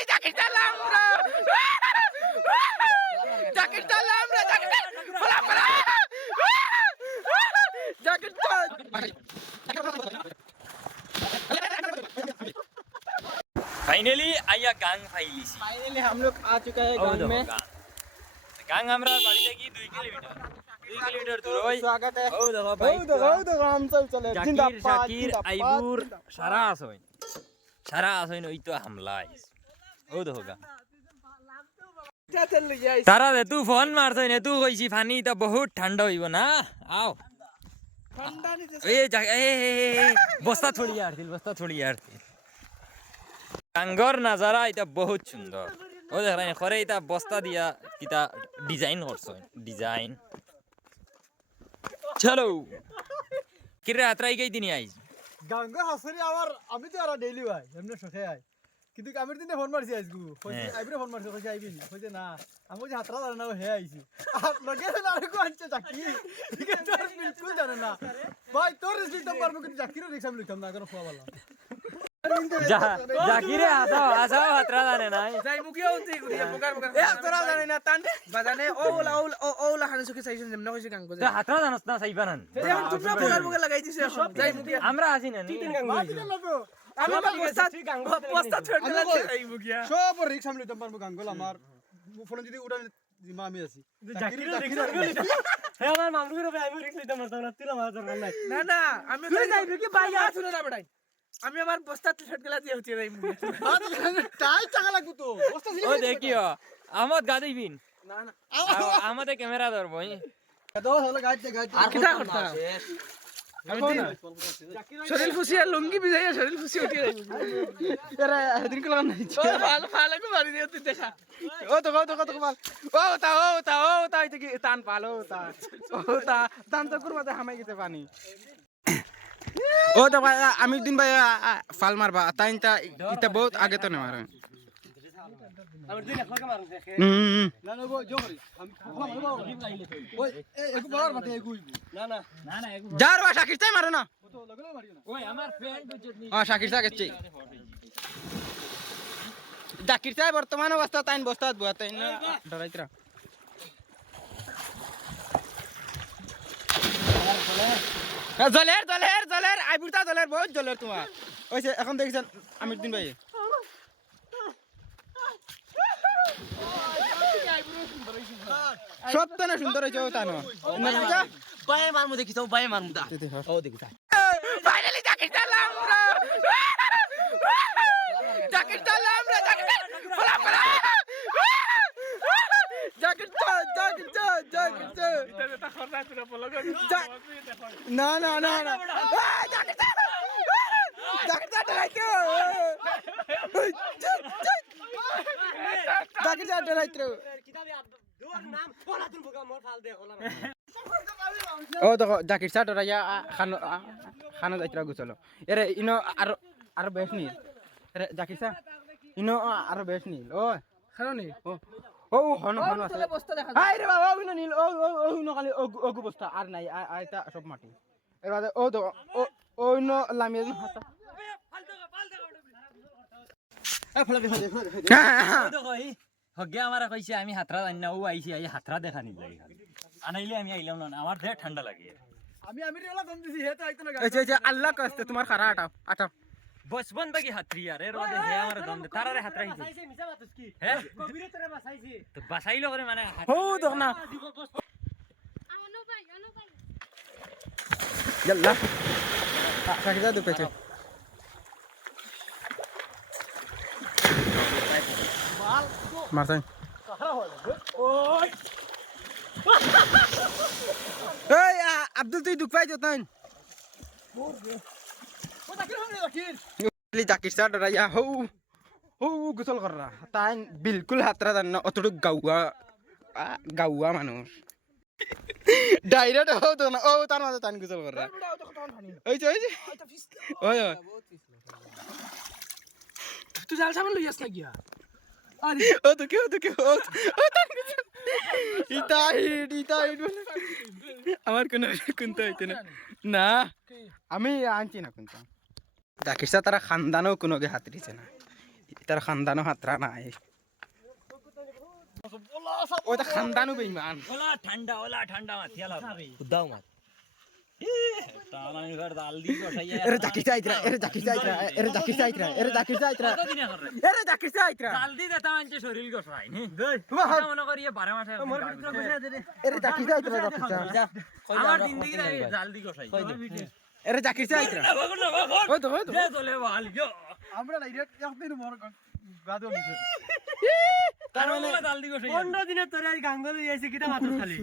Finally jacket চালাম আমরা jacket চালাম আমরা জ্যাকেট ফলা ফলা জ্যাকেট চাল फाइनली आइया गांग फाइली सी फाइनली हम लोग आ चुके हैं ओ गांव देखो में गांग गांग हमरा बाड़ी থেকে 2 কিলোমিটার 2 কিলোমিটার দূর ওই स्वागत है ও দেখো ओ বাইক देखो ओ देखो हम सब चले জাকির जिंदाबाद শাকির जिंदाबाद, আইবুর जिंदाबाद। সারা আসইন সারা আসইন ওই তো হামলা আইস ও দেখো গা তারা রে তুই ফোন মারছই না তুই কইছি পানি তো বহুত ঠান্ডা হইব না আও বস্তা থোড়ি আসছিল বস্তা থোড়ি আসছিল ডাঙ্গর নাজারা এটা বহুত সুন্দর ও দেখাই খরে এটা বস্তা দিয়া কিতা ডিজাইন করছ ডিজাইন চলো কিরে রাত্রাই গেই দিনই আইস গাঙ্গ হাসুরি আমার আমি তো আর ডেইলি ভাই এমনি শখে আই কিন্তু আমি দিনে ফোন মারছি আজকু হ্যাঁ। ফোন মারছি কইছে আইবি না কইছে না আমি যে হাতরা জানা হে আইছি আর লগে না আর কো আনছে চাকি ঠিক আছে বিলকুল জানে না। ভাই তোর রিসিট পারব কিন্তু চাকিরও রিক্সা লিখতাম না কেন খোয়া বলা। জাকিরে আসাও আসাও হাতরা জানে নাই। যাই মুখিয়া উঠি গুড়িয়া পোকার পোকার এ তোরা জানে না টান বাজানে ও ওলা ওলা ও ওলা খানে সুখে চাইছেন যেমন কইছে গাঙ্গ তুই হাতরা জানস না চাইবা না। তোমরা পোকার পোকার লাগাই দিছে এখন। যাই মুখিয়া। আমরা আছি না নি না আমি তো বস্তা বস্তা ছেড়ে দিলাম। এই মুখিয়া। সব রিক্সা লিখতাম পারব গাঙ্গল আমার ফোন যদি উড়ান জিমা আমি আছি। চাকির হে আমার মামুর হবে আমি রিক্স নিতে পারতাম না তুই আমার দরকার নাই। না না আমি তুই যাইবি কি ভাই আর শুনে না বেটাই আমি আমার বস্তা ছেড়ে দিলা দিয়ে টাই টাকা লাগবো তো। বস্তা ও দেখিও আমত গাদি বিন। না না। আমাদের ক্যামেরা ধরবো দাও হলো গাইতে গাইতে আর কিটা করতা আমি দিন শরীর লুঙ্গি ভিজাইয়া শরীর ফুসি উঠি যাই এরা হেদিন কো লাগান নাই। ভালো ভালো কো মারি দিও তুই দেখা। ও তো তো কত ও তা ও তা ও তা এটা কি টান পালো ও তা। ও তা টান তো কুরমা হামাই গেতে পানি। ও, তো ভাই আমি দিন ভাই ফাল মারবা। তাই তা ইতা বহুত আগে তো না মারে আমার দিন একলাকে মারুন দেখে হুম। না না গো জোরি আমি খোলা মারবো ওই এই একু বড় বাতে একু না। না না না এগু যার বা শাকির তাই মারো না শাকির তা গেছে। জাকির তাই বর্তমান অবস্থা, তাই বস্তা বুয়া তাই না? ডরাইতরা জলের জলের জলের। আইবুরতা জলের বহুত জলের তোমার ওইছে এখন দেখছেন আমির দিন ভাই সত্য না সুন্দর হয়েছে তা না বায়ে মারমু দেখি তো বায়ে মারমু দা। ও দেখি তা ফাইনালি জ্যাকেট চালাম জ্যাকেট চালাম আমরা জ্যাকেট ফলা ফলা জ্যাকেট চাল জ্যাকেট চাল জ্যাকেট চাল না না না না জ্যাকেট চাল জ্যাকেট চাল ডরাইতো জ্যাকেট চাল ডরাইতো দুয়ার নাম ওলা তুই বুকা মোর ফাল দে! ওলা ও দেখো জাকির চা ডরাইয়া খানো খানো যাইতরা গুছলো এরে ইনো আর আর বেশ নি এরে জাকির চা ইনো আর বেশ নি ও খানো নি? ও। ও হন হন আছে। হাই রে বাবা ওগুলো নীল ও ও ও খালি ও গু বস্তা আর নাই আইতা সব মাটি। এর ও দেখো ও ও লামিয়ে হাতা এ ফলা দেখো দেখো দেখো এই হগে আমারা কইছে আমি হাতরা জানি না ও আইছি আই হাতরা দেখা নি লাগে খালি। আনাইলে আমি আইলাম না আমার দেহ ঠান্ডা লাগে। আমি আমি রেলা দম দিছি হে তো আইতো না এই যে- এই যে আল্লাহ কস্তে তোমার খারা আটাও আটাও। বচপন বাকি হাতরি আর এর বাদে হে আমার দম দে তারারে হাতরা হিছে সাইছে মিছা বাতুস কি হে কবিরে তোরে বাসাইছে তো বাসাইলো করে মানে ও দেখো না ba? ইয়াল্লা জাকির চা দুপেছে মারতাই এই আব্দুল তুই দুঃখ পাইছো তাই জাকির চা ডরাইয়া হৌ হৌ গোসল করা তাই বিলকুল হাতরা জান না অতটুক গাউয়া গাউয়া মানুষ ডাইরেক্ট হো না ও তার মাঝে তান গোসল করা ওই যে ওই যে ওই তুই জাল সামান লইয়াস না গিয়া ও তো কেউ তো কেউ ও তান কিছু ইতা হিট ইতা হিট আমার কোন কোনটা হইতে না না আমি আনছি না কিন্তু চা তারা খানদানও কোনো হাত দিছে না। তার খানদানো হাতরা নাই। ওটা খানদানো বেইমান ওলা ঠান্ডা ওলা ঠান্ডা মাথিয়া লাভ উদাও মাত টানা নিবার দাল দি বসাইয়া এরে জাকির চাইতরা এরে জাকির চাইতরা এরে জাকির চাইতরা এরে জাকির চাইতরা কতদিনে করে এরে জাকির চাইতরা দাল দি দেতা মানছে শরীর গছাই নি। তোমার হাত- করি বারো মাসে এরে জাকির চাইতরা জাকির চাইতরা আমার জিন্দগি জাল দি গছাই। এরে জাকির চাইতরা ও তো ও তো আমরা ডাইরেক্ট একদিন মর গাদো মিছে তার মানে দাল দি গছাই পনেরো দিনের তোরে আজ গাঙ্গল যাইছে কিটা মাত্র খালি?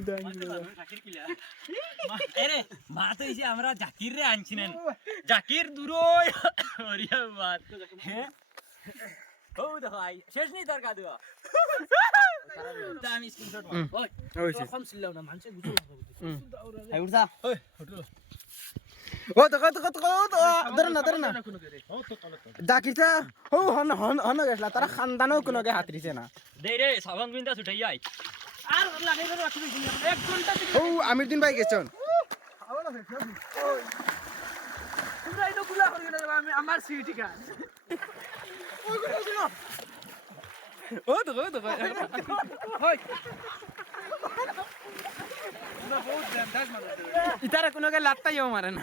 এরে মা তো এসে আমরা জাকির রে আনছিলেন। জাকির দূরই। ওরিয়া বাত হ্যাঁ ও দেখো আই শেষ নেই তার কাদুয়া আমি স্ক্রিনশট মার হইছে কম ছিল না মানুষে গুছো আই উঠা ও তো কত কত কত ধরে না ধরে না। চা ও হন হন হন গেছলা তারা খানদানো কোনো কে হাতরিছে না। দে রে সাবান বিন্দা ছুটাই আই আর লাগে রাখি এক ঘণ্টা ও আমির দিন ভাই গেছন। তোমরা এটা গুলা করি না আমি আমার সিটি কাজ ও তো ও তো ইতারা কোনো লাত্তাইও মারে না।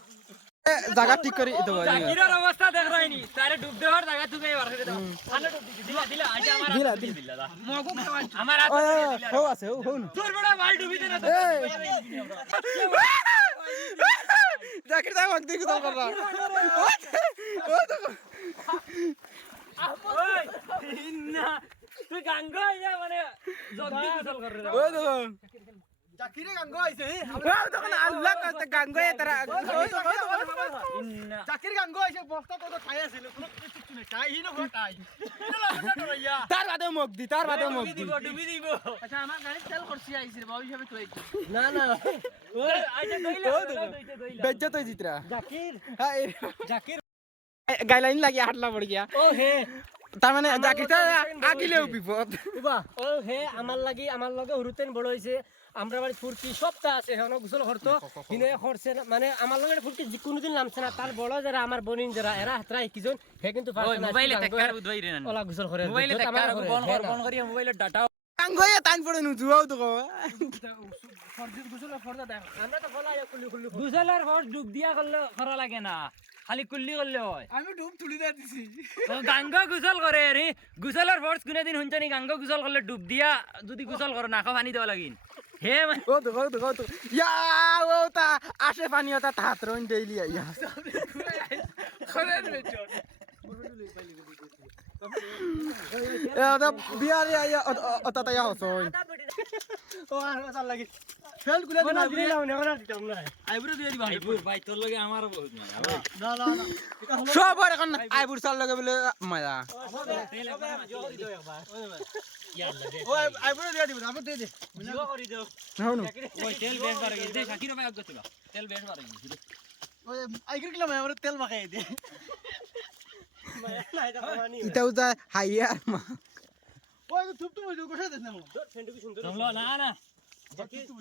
জায়গা ঠিক করি তো জাকিরের অবস্থা দেখ রাইনি তারে ডুব দেওয়ার জায়গা তুমি এবার করে দাও আনে ডুব দিলা দিলা আইটা আমার দিলা, দিলা। দা আমার ও হাতে হো আছে ও হো তোর বড় মাল ডুবি দে না জাকির চা মাগ দেখো তো। করা ও তো ওই না তুই গাঙ্গা ইয়া মানে জগদি গোসল করে রে ও তো জাকিরে গাঙ্গো আইছে ও তো না আল্লাহ কত গাঙ্গে তারা ও তো ও তো ইন্না। জাকির গাঙ্গো আইছে বস্তা কত খাই আছিল কোনো কিছু নাই খাই হিনো খাই তোরা তার বাদে মুখ দি তার বাদে মুখ দি। ডুবি দিব আচ্ছা আমার গাড়ি তেল খরচি আইছে বাবু হিসাবে তুই না না। ওই আইটা ও তো বেজ্জত হই জিতরা। জাকির। হ্যাঁ জাকির। গাইলাইন লাগি হাটলা পড় গিয়া। ও হে। তার মানে জাকির চা আগিলেও বিপদ। ও হে আমার লাগি আমার লগে হুরুতেন বড় হইছে। আমরা বাড়ি ফুরকি সবটা আছে হেন গোসল করতো কিন্তু করছে না মানে আমার লগে ফুরকি কোনোদিন নামছে না তার বড় যারা আমার বনিন যারা এরা হাতরা কিজন হে কিন্তু না, মোবাইলে তেকার গাঙ্গো রে না ওলা গোসল করে মোবাইলে আমার বন কর বন করিয়া মোবাইলে ডাটা গাঙ্গয়ে টাইম পড়ে নুচু ও তো আমরা তো বলা কুলি কুলি গুজলের ভর ডুব দিয়া করলে করা লাগে না খালি কুল্লি করলে হয়। আমি ডুব তুলি দে দিছি। ও গাঙ্গ গুজল করে রে গুজলের ফোর্স কোনে দিন শুনছনি গাঙ্গ গুজল করলে ডুব দিয়া যদি গুজল করো নাকা পানি দেওয়া লাগিন হে মানে ও তো ও তো ও তো ইয়া ও তা আসে পানি ওটা হাত রইন ডেইলি ইয়া এটা বিয়ারে আইয়া অতা তাইয়া হসন ও আর তার লাগি। ফেল গুলে বলা দিলে লাও না দিতাম না। আইবুরে দিয়ে দিবা। আইপুর ভাই তোর লগে আমার বহুত মানে না না না সব আর এখন আইবুর চাল লগে বলে মজা। ও আইবুরে দিয়ে দিবা আমি দিয়ে দে। জিও করি দাও। হউনো ওই তেল বেশ বার গেছে। দে শাকির ভাই আগত ছিল তেল বেশ বার গেছে ওই আমার তেল মাখাই দে। না এটা খাওয়ানি ইতাও যা হাইয়া মা। ওই থুপ তুই গোসাই দেছ না সেন্টু কি সুন্দর না না।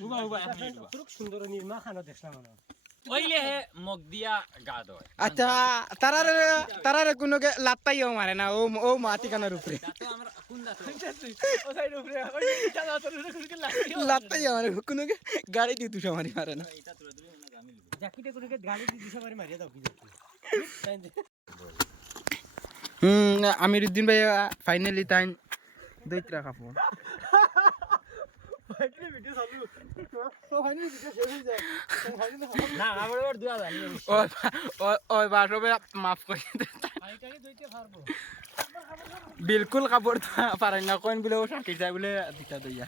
উবা উবা এক মিনিট উবা। তুরুক সুন্দর নির্মা খানো দেখলাম ওইলে মগ দিয়া গা দয়। আচ্ছা তারারে তারারে কোনো কে লাত্তাইও মারে না ও ও মাটি কানার উপরে। আমরা কোন কোনো গাড়ি দিয়ে তুষা মারি মারে না। জাকিটা করে গাড়ি দিয়ে দিশা মারি মারিয়া দাও হুম আমিরুদ্দিন ভাই ফাইনালি তাই দইত্রা খাব। মাফ পারব বিলকুল কাপড় পারেন না কোন বলে ও শাকির যায় বলে দিতা দইয়া।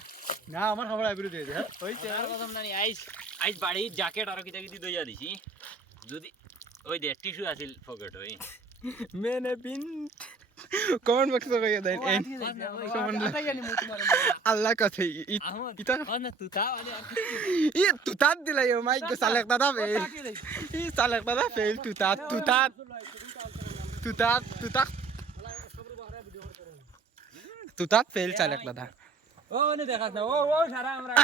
না আমার খাবার আইবুরে দিয়ে দে ওই আর কথা নানি আইস আইস বাড়ি জ্যাকেট আর কিতা কিতি দইয়া দিছি। যদি ওই দে টিস্যু আছিল পকেট ওই। মেনে বিন কমেন্ট বক্সে কইয়া দেন। এন আল্লাহ কাছে ই- ইতা ই তুতাত দিলাই ও মাই গো সালেক দাদা ফেল। ই সালেক দাদা ফেল তুতাত তুতাত তুতাত তুতাত তুতাত ফেল সালেক দাদা। ও নে দেখাস না। ও ও সারা আমরা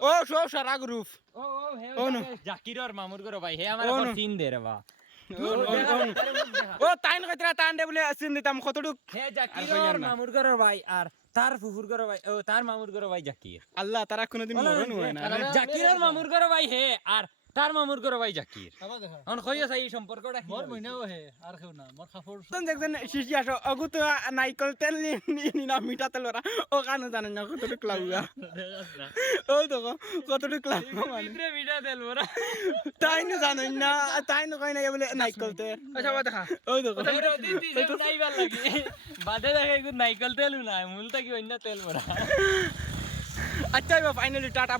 ও সো সারা গ্রুপ। ও ও হে নো। মামুর গরো ভাই হে আমার সিন দে রে বা। ও, তাইন কইতরা তান দে বলে আসিন দিতাম কতটুক? হে কইয়ার মামুর ভাই আর তার ফুফুর গরো ভাই ও তার মামুর গরো ভাই জাকির। আল্লাহ তারা কোনোদিন মরণ হয় না। জাকিরের মামুর গরো ভাই হে আর তার মামুর গরো ভাই জাকির আবার এখন কইয়া চাই এই সম্পর্কটা মোর মইনাও হে আর কেউ না। মোর দেখছেন শিশি আসো অগু তো নাইকল তেল নি- নি- মিঠা তেল ওরা ও কানো জানেন না কতটুকু লাগুয়া ও দেখো কতটুকু লাগুয়া মানে। ভিডিও দেল মোরা তাই না জানেন না তাই না কই না বলে নাইকল তেল। আচ্ছা বা দেখা। ও দেখো। লাগি। বাদে দেখে নাইকল তেল না মূলটা কি অন্য তেল মোরা আচ্ছা ফাইনালি টাটা